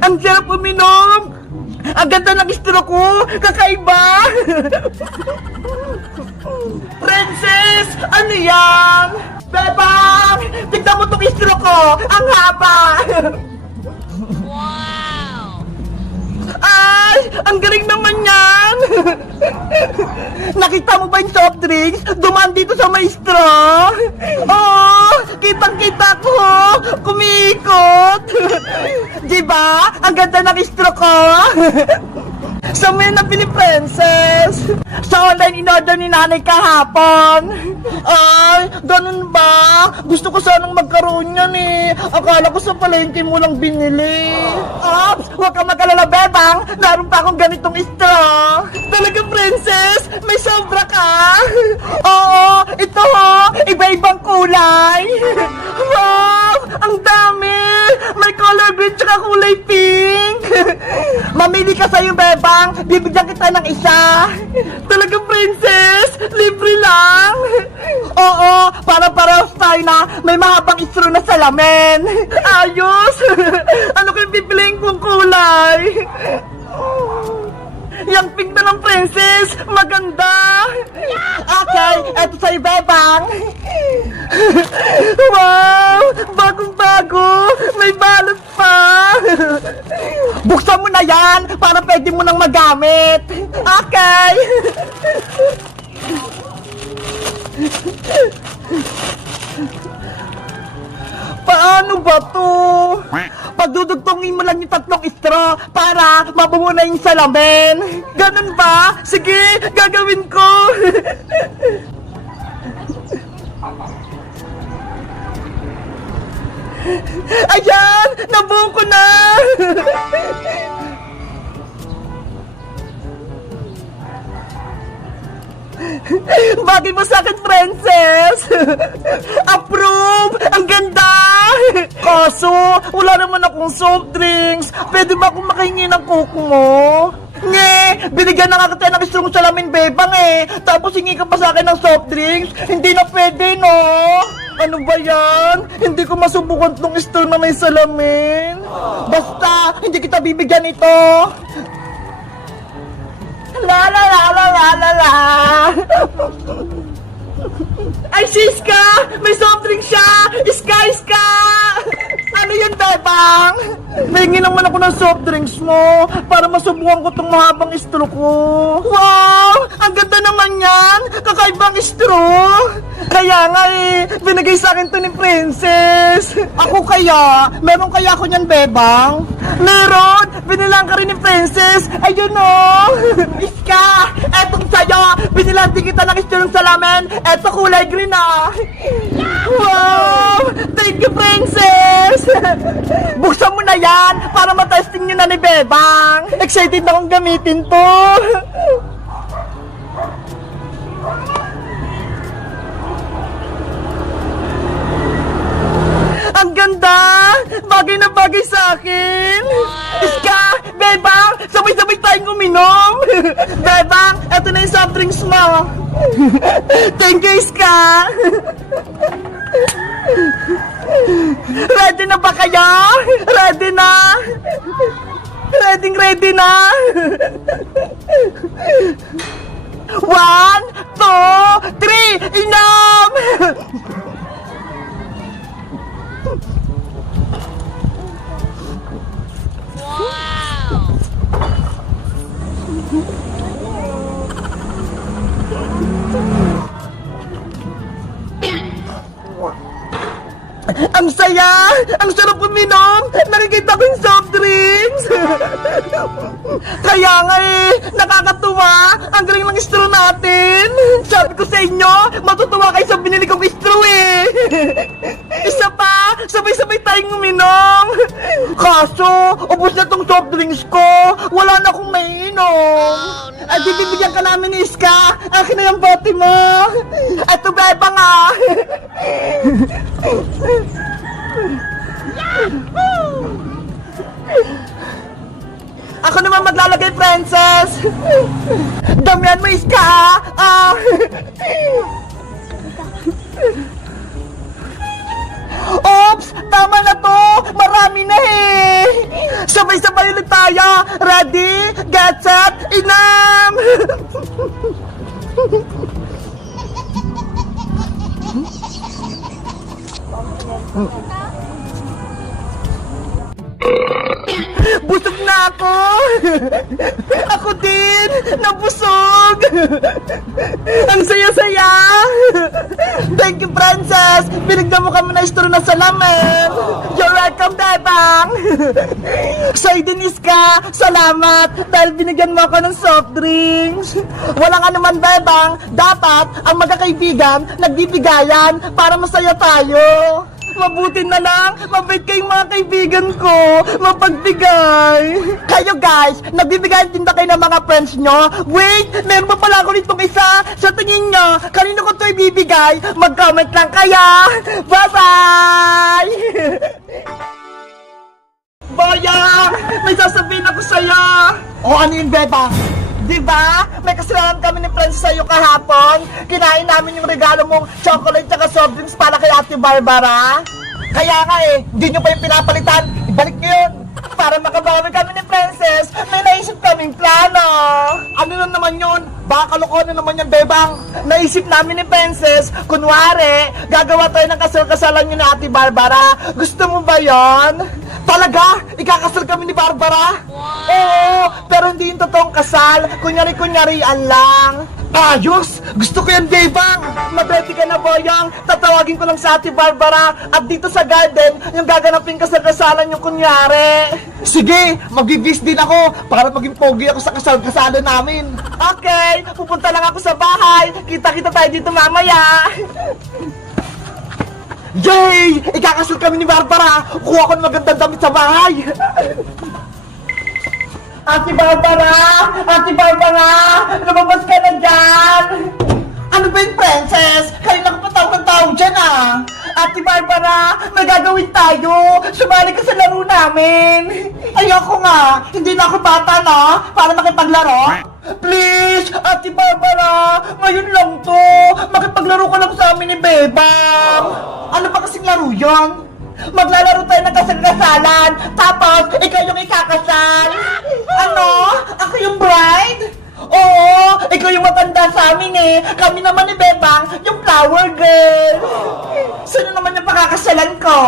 Ang sarap uminom! Ang ganda ng straw ko! Kakaiba! Princess! Ano yan? Bebang! Tignan mo itong straw ko! Ang haba! Wow! Ay! Ang galing naman yan! Nakita mo ba yung soft drinks? Dumaan dito sa may straw! Oo! Kitang-kita ko! Kumiikot! Diba? Ang ganda ng straw ko! Sa may nabili, Princess? Sa online in-order ni nanay kahapon. Ay, ganun ba? Gusto ko sanang magkaroon yan eh. Akala ko sa palengke mo lang binili. Ops, huwag ka mag-alala, Bebang. Meron pa akong ganitong straw. Talaga, Princess? May sobra ka? Oo, ito ho. Iba-ibang kulay. Wow, ang dami. May color green tsaka kulay pink. Mamili ka sa'yo, Bebang. Bibigyan kita ng isa. Talaga, Princess? Libre lang. Oo, para-parehas tayo na may mahabang straw na salamin. Ayos. Ano kayong pipiliin kong kulay? Yang pink na ng Princess. Maganda. Okay, eto sa'yo, Bebang. Wow, bagong-bago. May balot pa. Buksan mo na yan para pwede mo nang magamit. Okay. Paano ba to? Pagdudugtongin mo lang yung tatlong straw para mabuo na yung salamin. Ganun ba? Sige, gagawin ko. Ayan! Nabuo ko na! Bagay mo sa akin, Princess! Approve! Ang ganda! Kaso, wala naman akong soft drinks. Pwede ba akong makahingi ng coke mo? Nge! Binigyan na nga kita ng strong salamin, Bebang eh! Tapos hingi ka pa sa akin ng soft drinks? Hindi na pwede, no? Ano ba yan? Hindi ko masubukan tong straw na may salamin. Basta, hindi kita bibigyan ito. La la la la la la la. Ay, Siska! May soft drink siya! Iska! Ano yun, Bebang? Mahingi naman ako ng soft drinks mo para masubukan ko tong mahabang straw ko. Wow! Ang ganda naman yan! Kakaibang straw! Kaya nga eh, binigay sa akin to ni Princess. Ako kaya? Meron kaya ako niyan, Bebang? Meron! Binilang ka rin ni Princess! Ayun o! Iska! Etong sa'yo! Binilang din kita ng straw ng salamin! Eto kulay green ah! Wow! Thank you, Princess! Buksan mo na yan para matesting nyo na ni Bebang! Excited na akong gamitin to! Ang ganda! Bagay na bagay sa akin! Iska! Bebang! Sabay-sabay tayong uminom! Bebang! Eto na yung soft drinks mo! Thank you, Iska! Ready na ba kayo? Ready na? Ready na? 1, 2, 3, inom! Wow! Ang saya! Ang sarap uminom! Nakikita ko yung soft drinks! Kaya nga eh, nakakatuwa! Ang galing ng straw natin! Sabi ko sa inyo, matutuwa kayo sa binili kong straw eh! Isa pa, sabay-sabay tayong uminom! Kaso, ubos na tong soft drinks ko! Wala na akong maiinom! Ay, bibigyan ka namin ni Iska! Akin na yung bote mo! Eto, Bebang ah! Ako naman maglalagay, Princess! Damihan mo, Iska ah! Oops! Tama na to! Marami na eh! Sabay-sabay ulit tayo! Ready? Get set! Inam! Busog na ako! Ako din! Nabusog! Ang saya-saya! Thank you, Princess! Binigyan mo kami na istro na salamin! You're welcome, Bebang! Sa'yo din, Iska! Salamat! Dahil binigyan mo ako ng soft drinks! Walang anuman, Bebang! Dapat ang magkakaibigan nagbibigayan para masaya tayo! Mabuti na lang, mabait kayong mga kaibigan ko, mapagbigay. Kayo guys, nagbibigay din ba kayo ng mga friends nyo? Wait, meron pa pala ako nitong isa. Sa tingin nyo, kanino ko ito ibibigay? Mag-comment lang kaya. Bye-bye! Boyang, may sasabihin ako sa'yo. O ano yung beba? Diba? May kasalanan kami ni Francis sa'yo kahapon. Kinain namin yung regalo mong chocolate tsaka soft drinks para kay Ate Barbara. Kaya nga hindi nyo pa yung pinapalitan. Ibalik nyo yun. Para makabawi kami ni Princess, may naisip kaming plano. Ano na naman yun? Baka kalokohan na naman yan, Bebang. Naisip namin ni Princess, kunwari, gagawa tayo ng kasal-kasalan nyo ni Ate Barbara. Gusto mo ba yon? Talaga? Ikakasal kami ni Barbara? Oo, pero hindi yung totoong kasal. Kunyari-kunyarian lang. Ayos! Gusto ko yan, Bebang! Madready ka na, Boyang. Tatawagin ko lang sa Ate Barbara. At dito sa garden, yung gaganapin kasal-kasalan yung kunyari. Sige, magbibis din ako para maging pogi ako sa kasal-kasalan namin. Okay, pupunta lang ako sa bahay. Kita-kita tayo dito mamaya. Yay! Ikakasal kami ni Barbara! Kuha ko ng magandang damit sa bahay! Ate Barbara! Ate Barbara! Lumabas ka na dyan! Ano ba yung Princess? Kanina ko pa tawag dyan ah! Ate Barbara, may gagawin tayo! Sumali ka sa laro namin! Ayoko nga! Hindi na ako bata na! Para makipaglaro! Please! Ate Barbara! Ngayon lang to! Makipaglaro ka lang sa amin ni Bebang! Ano ba kasing laro yon? Maglalaro tayo ng kasal-kasalan! Tapos, ikaw yung ikakasal! Ano? Ako yung bride? Oo! Ikaw yung matanda sa amin eh! Kami naman ni Bebang, yung flower girl! Sino naman yung pakakasalan ko?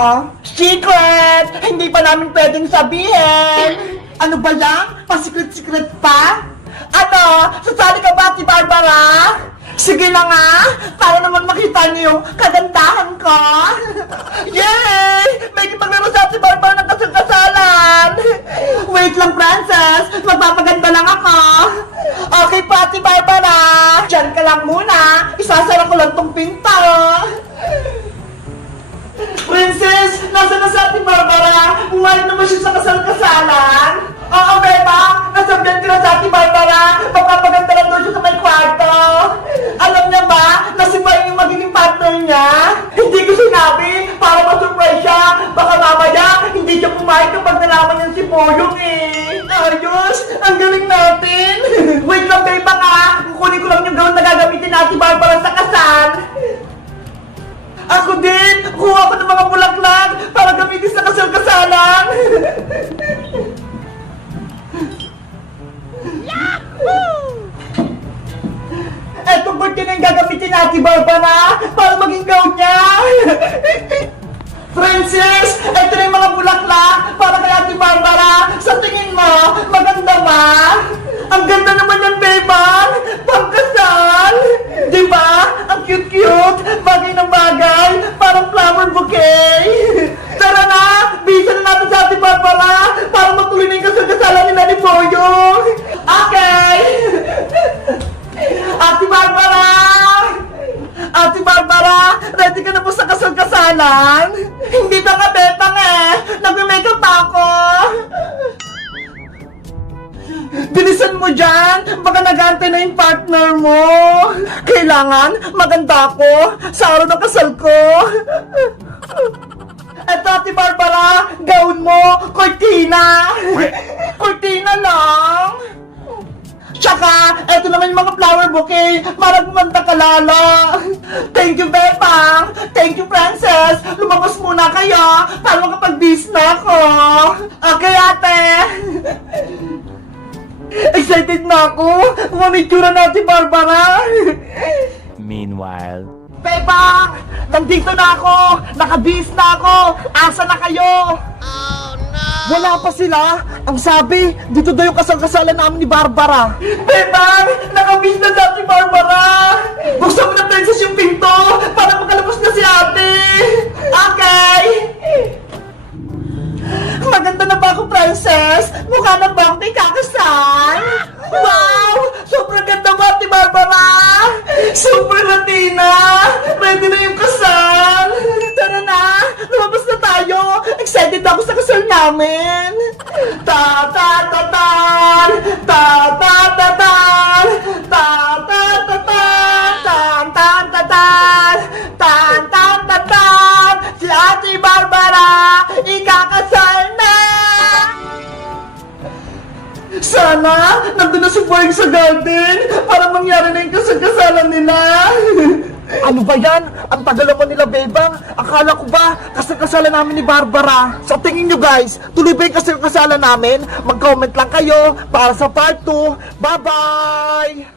Secret! Hindi pa namin pwedeng sabihin! Ano ba lang? Pa-secret-secret pa? Ano? Sasali ka ba, Ate Barbara? Sige na nga! Para naman makita niyo yung kagandahan ko! Yay! May kipaglaro sa Ate Barbara ng kasal-kasalan! Wait lang, Princess! Magpapaganda lang ako! Okay po, Ate Barbara! Diyan ka lang muna! Isasara ko lang tong pinto! Princess! Nasaan na sa Ate Barbara? Umalit naman siya sa kasal-kasalan! Oo, Beba! Nasabihan ko na sa Ate Barbara! Magpapaganda lang doon siya sa may kwarto! Alam niya ba na si Boy yung magiging partner niya? Hindi ko sinabi para ma-surprise siya! Baka mamaya hindi siya pumayag kapag nalaman niya si Boyong eh! Ayos! Ang galing natin! Wait lang, Beba nga! Kukunin ko lang yung gawin na gagamitin na Ate Barbara sa kasal! Ako din! Kuha ko ng mga bulaklak para gamitin sa kasal-kasalan! Etong birthday na yung gagamitin na Ate Barbara para maging gown niya! Princess! Eto na yung mga bulaklak para kay Ate Barbara! Sa tingin mo, maganda ba? Ang ganda naman yan, Bebang! Pangkasal! Diba? Ang cute-cute! Bagay ng bagay! Parang flower bouquet! Tara na! Bisa na natin sa Ate Barbara para matuloy na yung kasal-kasalan nila ni Boyong! Okay! Ate Barbara! Ate Barbara! Ready ka na po sa kasal-kasalan? Hindi pa nga, Bebang eh! Nag-makeup pa ako! Bilisan mo dyan! Baka nag-aantay na yung partner mo! Kailangan maganda ako sa araw ng kasal ko! Eto, Ate Barbara! Gown mo! Cortina! Cortina lang! Tsaka, eto naman yung mga flower bouquet para gumanda ka lala. Thank you, Bebang. Thank you, Princess. Lumabas muna kayo para makapag-bis na ako. Okay, ate. excited na ako. Kung ano yung tsura natin, Barbara. Meanwhile. Bebang! Nandito na ako! Nakabihis na ako! Asa na kayo? Oh no! Wala pa sila! Ang sabi, dito daw yung kasal-kasalan namin ni Barbara! Bebang! Nakabihis na dati, Barbara! Buksan mo na, princess, yung pinto para makalabas na si ate! Okay! Maganda na ba ako, princess? Mukha na ba akong kakasal? Wow! Sobrang ganda ba, Ate Barbara? Super Latina! Ready na yung kasal! Tara na! Lumabas na tayo! Excited ako sa kasal namin! Ta-ta-ta-tan! Ta-ta-ta-tan! Ta-ta-ta-tan! Tan-tan-ta-tan! Tan-tan-ta-tan! Si Ate Barbara! Ikakasal na! Sana, nandun na si Boying sa garden para mangyari na yung kasal-kasalan nila. Ano ba yan? Ang tagal naman nila, Bebang. Akala ko ba kasal-kasalan namin ni Barbara? Sa tingin nyo, guys, tuloy ba yung kasal-kasalan namin? Mag-comment lang kayo para sa part 2. Bye-bye!